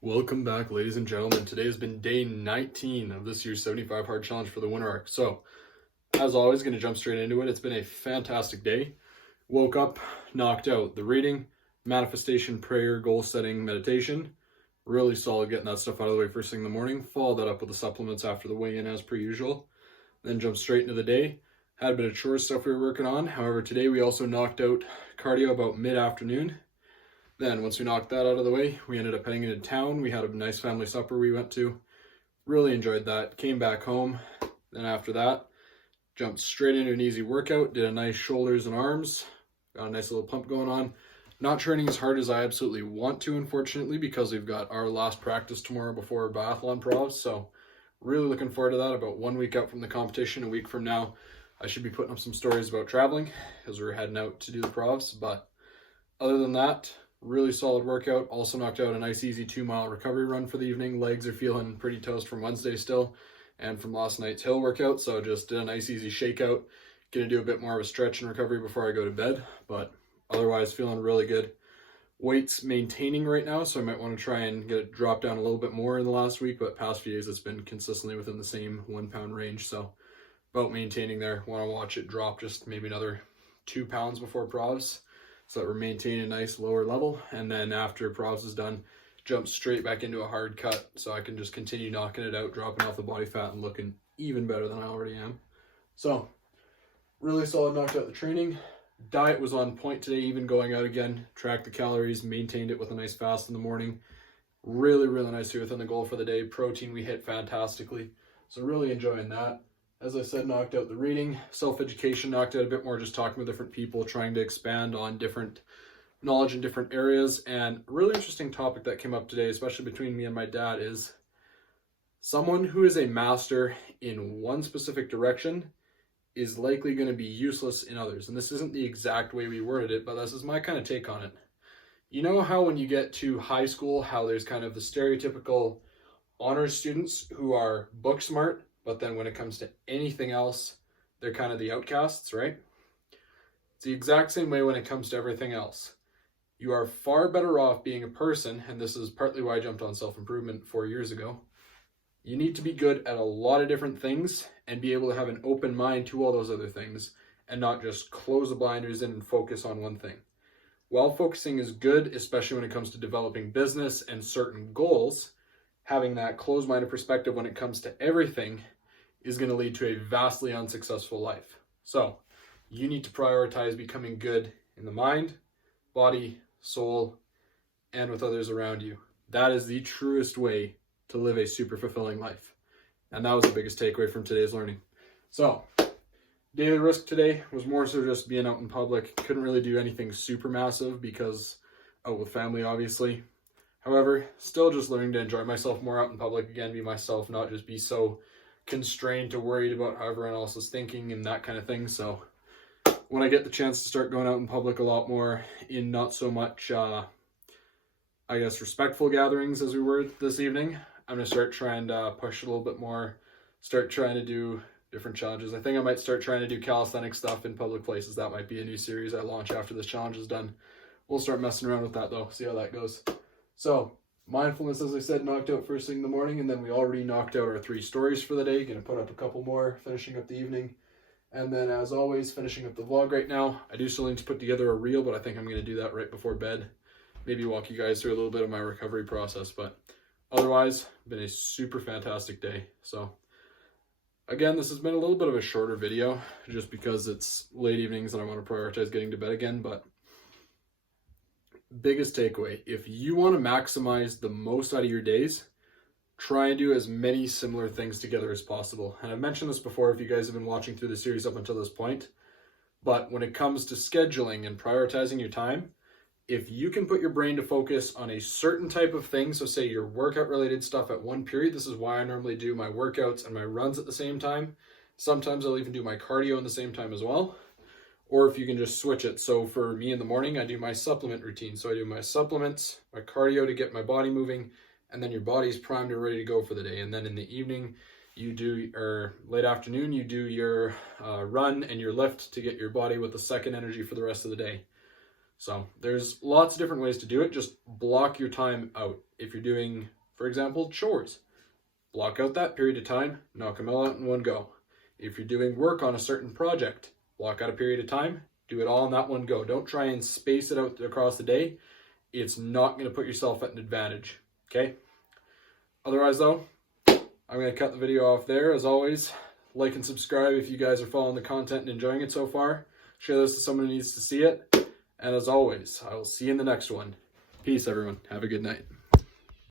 Welcome back, ladies and gentlemen. Today has been day 19 of this year's 75 Hard Challenge for the winter arc. So, as always, going to jump straight into it. It's been a fantastic day. Woke up, knocked out the reading, manifestation, prayer, goal setting, meditation. Really solid getting that stuff out of the way first thing in the morning. Followed that up with the supplements after the weigh-in as per usual. Then jumped straight into the day. Had a bit of chores stuff we were working on. However, today we also knocked out cardio about mid-afternoon. Then once we knocked that out of the way, we ended up heading into town. We had a nice family supper we went to. Really enjoyed that. Came back home. Then after that, jumped straight into an easy workout. Did a nice shoulders and arms. Got a nice little pump going on. Not training as hard as I absolutely want to, unfortunately, because we've got our last practice tomorrow before our biathlon provs. So really looking forward to that. About 1 week out from the competition, a week from now, I should be putting up some stories about traveling as we're heading out to do the provs. But other than that, really solid workout. Also knocked out a nice easy 2-mile recovery run for the evening. Legs are feeling pretty toast from Wednesday still and from last night's hill workout. So just did a nice easy shakeout. Gonna do a bit more of a stretch and recovery before I go to bed. But otherwise feeling really good. Weights maintaining right now, so I might want to try and get it dropped down a little bit more in the last week. But past few days it's been consistently within the same 1 pound range. So about maintaining there. Want to watch it drop just maybe another 2 pounds before provs, so that we're maintaining a nice lower level. And then after provs is done, jump straight back into a hard cut so I can just continue knocking it out, dropping off the body fat and looking even better than I already am. So really solid, knocked out the training. Diet was on point today, even going out again, tracked the calories, maintained it with a nice fast in the morning. Really nicely within the goal for the day. Protein we hit fantastically, so really enjoying that. As I said, knocked out the reading. Self-education, knocked out a bit more, just talking with different people, trying to expand on different knowledge in different areas. And a really interesting topic that came up today, especially between me and my dad, is someone who is a master in one specific direction is likely going to be useless in others. And this isn't the exact way we worded it, but this is my kind of take on it. You know how when you get to high school, how there's kind of the stereotypical honors students who are book smart, but then when it comes to anything else, they're kind of the outcasts, right? It's the exact same way when it comes to everything else. You are far better off being a person, and this is partly why I jumped on self-improvement 4 years ago. You need to be good at a lot of different things and be able to have an open mind to all those other things and not just close the blinders in and focus on one thing. While focusing is good, especially when it comes to developing business and certain goals, having that closed-minded perspective when it comes to everything is going to lead to a vastly unsuccessful life. So you need to prioritize becoming good in the mind, body, soul, and with others around you. That is the truest way to live a super fulfilling life. And that was the biggest takeaway from today's learning. So daily risk today was more so just being out in public. Couldn't really do anything super massive because out with family, obviously. However, still just learning to enjoy myself more out in public again, be myself, not just be so constrained to worried about how everyone else is thinking and that kind of thing. So when I get the chance to start going out in public a lot more in not so much, I guess, respectful gatherings as we were this evening, I'm going to start trying to push a little bit more, start trying to do different challenges. I think I might start trying to do calisthenic stuff in public places. That might be a new series I launch after this challenge is done. We'll start messing around with that though, see how that goes. So mindfulness, as I said, knocked out first thing in the morning, and then we already knocked out our 3 stories for the day. Going to put up a couple more, finishing up the evening. And then as always, finishing up the vlog right now. I do still need to put together a reel, but I think I'm going to do that right before bed. Maybe walk you guys through a little bit of my recovery process, but otherwise, been a super fantastic day. So again, this has been a little bit of a shorter video just because it's late evenings and I want to prioritize getting to bed again. But biggest takeaway, if you want to maximize the most out of your days, try and do as many similar things together as possible. And I've mentioned this before if you guys have been watching through the series up until this point, but when it comes to scheduling and prioritizing your time, if you can put your brain to focus on a certain type of thing, so say your workout related stuff at one period, this is why I normally do my workouts and my runs at the same time. Sometimes I'll even do my cardio in the same time as well. Or if you can just switch it. So for me in the morning, I do my supplement routine. So I do my supplements, my cardio to get my body moving, and then your body's primed and ready to go for the day. And then in the evening, you do, or late afternoon, you do your run and your lift to get your body with the second energy for the rest of the day. So there's lots of different ways to do it. Just block your time out. If you're doing, for example, chores, block out that period of time, knock them all out in one go. If you're doing work on a certain project, block out a period of time, do it all in that one go. Don't try and space it out across the day. It's not going to put yourself at an advantage, okay? Otherwise though, I'm going to cut the video off there. As always, like and subscribe if you guys are following the content and enjoying it so far. Share this to someone who needs to see it. And as always, I will see you in the next one. Peace, everyone. Have a good night.